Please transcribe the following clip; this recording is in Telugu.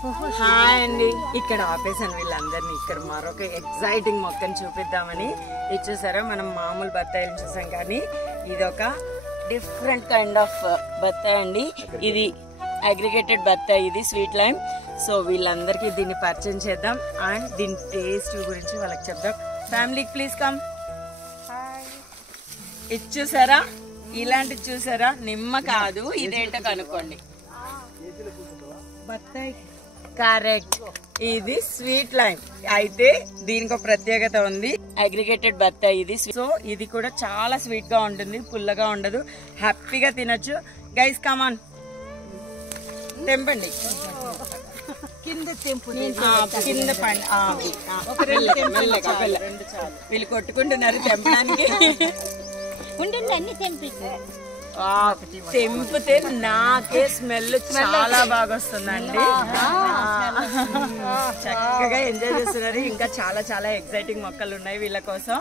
హాయ్ అండి. ఇక్కడ ఆపేసాను వీళ్ళందరినీ. ఇక్కడ మరొక ఎక్సైటింగ్ మొక్కను చూపిద్దామని. ఇది చూసారా, మనం మామూలు బత్తాయిలు చూసాం కానీ ఇది ఒక డిఫరెంట్ కైండ్ ఆఫ్ బత్తాయి అండి. ఇది అగ్రిగేటెడ్ బత్తాయి, ఇది స్వీట్ లైమ్. సో వీళ్ళందరికీ దీన్ని పరిచయం చేద్దాం అండ్ దీని టేస్ట్ గురించి వాళ్ళకి చెప్దాం. ఫ్యామిలీకి ప్లీజ్ కమ్. ఇది చూసారా, ఇలాంటిది చూసారా, నిమ్మ కాదు, ఇదేంటో కనుక్కోండి. బత్తాయి కరెక్ట్, ఇది స్వీట్ లైమ్. అయితే దీనికి ఒక ప్రత్యేకత ఉంది, అగ్రిగేటెడ్ బత్తాయి ఇది. సో ఇది కూడా చాలా స్వీట్ గా ఉంటుంది, పుల్లగా ఉండదు, హ్యాపీగా తినొచ్చు. గైస్ కమాన్, తెంపండి కింద వీళ్ళు కొట్టుకుంటున్నారు తెంపడానికి. తెంపితే నాకే స్మెల్ చాలా బాగా వస్తుందండి. చక్కగా ఎంజాయ్ చేస్తున్నారు. ఇంకా చాలా చాలా ఎక్సైటింగ్ మొక్కలు ఉన్నాయి వీళ్ళ కోసం.